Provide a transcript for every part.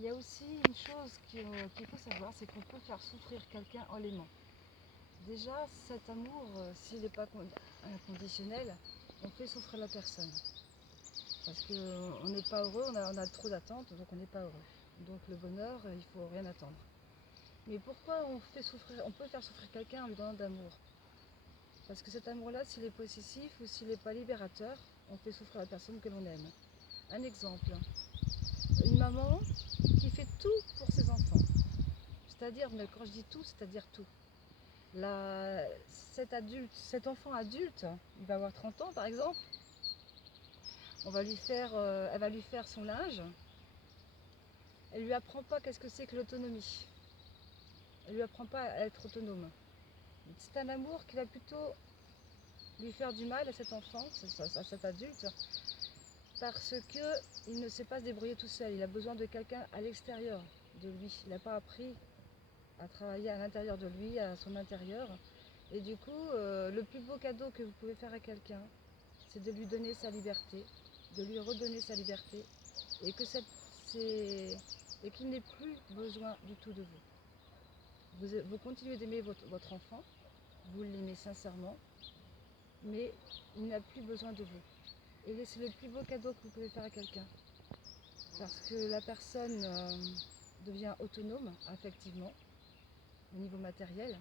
Il y a aussi une chose qu'il faut savoir, c'est qu'on peut faire souffrir quelqu'un en l'aimant. Déjà, cet amour, s'il n'est pas inconditionnel, on fait souffrir la personne. Parce qu'on n'est pas heureux, on a trop d'attentes, donc on n'est pas heureux. Donc le bonheur, il faut rien attendre. Mais pourquoi on peut faire souffrir quelqu'un en lui donnant d'amour? Parce que cet amour-là, s'il est possessif ou s'il n'est pas libérateur, on fait souffrir la personne que l'on aime. Un exemple, une maman qui fait tout pour ses enfants. C'est-à-dire, mais quand je dis tout, c'est-à-dire tout. Cet enfant adulte, il va avoir 30 ans par exemple, elle va lui faire son linge, elle lui apprend pas qu'est-ce que c'est que l'autonomie. Elle lui apprend pas à être autonome. C'est un amour qui va plutôt lui faire du mal à cet enfant, à cet adulte, parce qu'il ne sait pas se débrouiller tout seul. Il a besoin de quelqu'un à l'extérieur de lui. Il n'a pas appris à travailler à l'intérieur de lui, à son intérieur. Et du coup, le plus beau cadeau que vous pouvez faire à quelqu'un, c'est de lui donner sa liberté, de lui redonner sa liberté, et qu'il n'ait plus besoin du tout de vous. Vous continuez d'aimer votre enfant, vous l'aimez sincèrement, mais il n'a plus besoin de vous. Et c'est le plus beau cadeau que vous pouvez faire à quelqu'un. Parce que la personne devient autonome affectivement, au niveau matériel,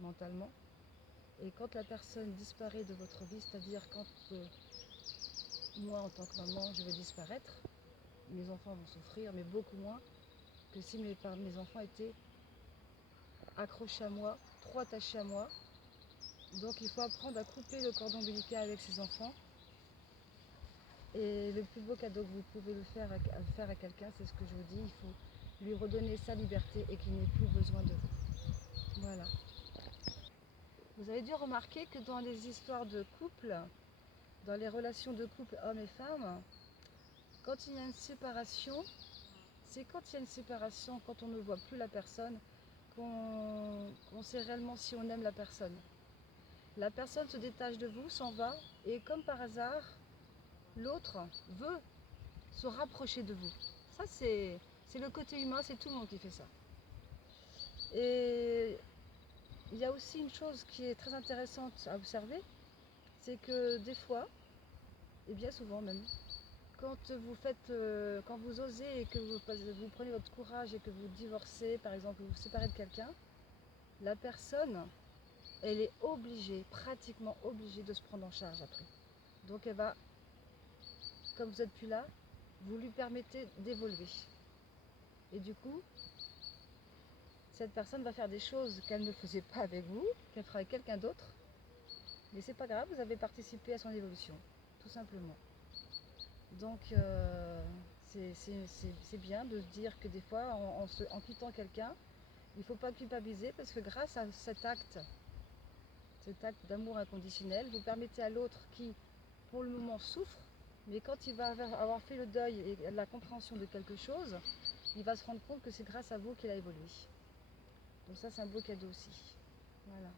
mentalement. Et quand la personne disparaît de votre vie, c'est-à-dire quand moi en tant que maman je vais disparaître, mes enfants vont souffrir, mais beaucoup moins que si mes enfants étaient accrochés à moi, trop attachés à moi. Donc il faut apprendre à couper le cordon ombilical avec ses enfants. Et le plus beau cadeau que vous pouvez faire à quelqu'un, c'est ce que je vous dis, il faut lui redonner sa liberté et qu'il n'ait plus besoin de vous. Voilà. Vous avez dû remarquer que dans les histoires de couple, dans les relations de couple hommes et femmes, quand il y a une séparation, c'est quand il y a une séparation, quand on ne voit plus la personne, qu'on sait réellement si on aime la personne. La personne se détache de vous, s'en va, et comme par hasard, l'autre veut se rapprocher de vous. Ça, c'est le côté humain, c'est tout le monde qui fait ça. Et il y a aussi une chose qui est très intéressante à observer, c'est que des fois, et bien souvent même, quand vous osez et que vous prenez votre courage et que vous divorcez, par exemple, vous vous séparez de quelqu'un, la personne, elle est obligée, pratiquement obligée de se prendre en charge après. Donc elle va, comme vous n'êtes plus là, vous lui permettez d'évoluer. Et du coup, cette personne va faire des choses qu'elle ne faisait pas avec vous, qu'elle fera avec quelqu'un d'autre. Mais c'est pas grave, vous avez participé à son évolution, tout simplement. Donc c'est bien de se dire que des fois, en quittant quelqu'un, il ne faut pas culpabiliser parce que grâce à cet acte d'amour inconditionnel, vous permettez à l'autre qui, pour le moment, souffre, mais quand il va avoir fait le deuil et la compréhension de quelque chose, il va se rendre compte que c'est grâce à vous qu'il a évolué. Donc ça, c'est un beau cadeau aussi. Voilà.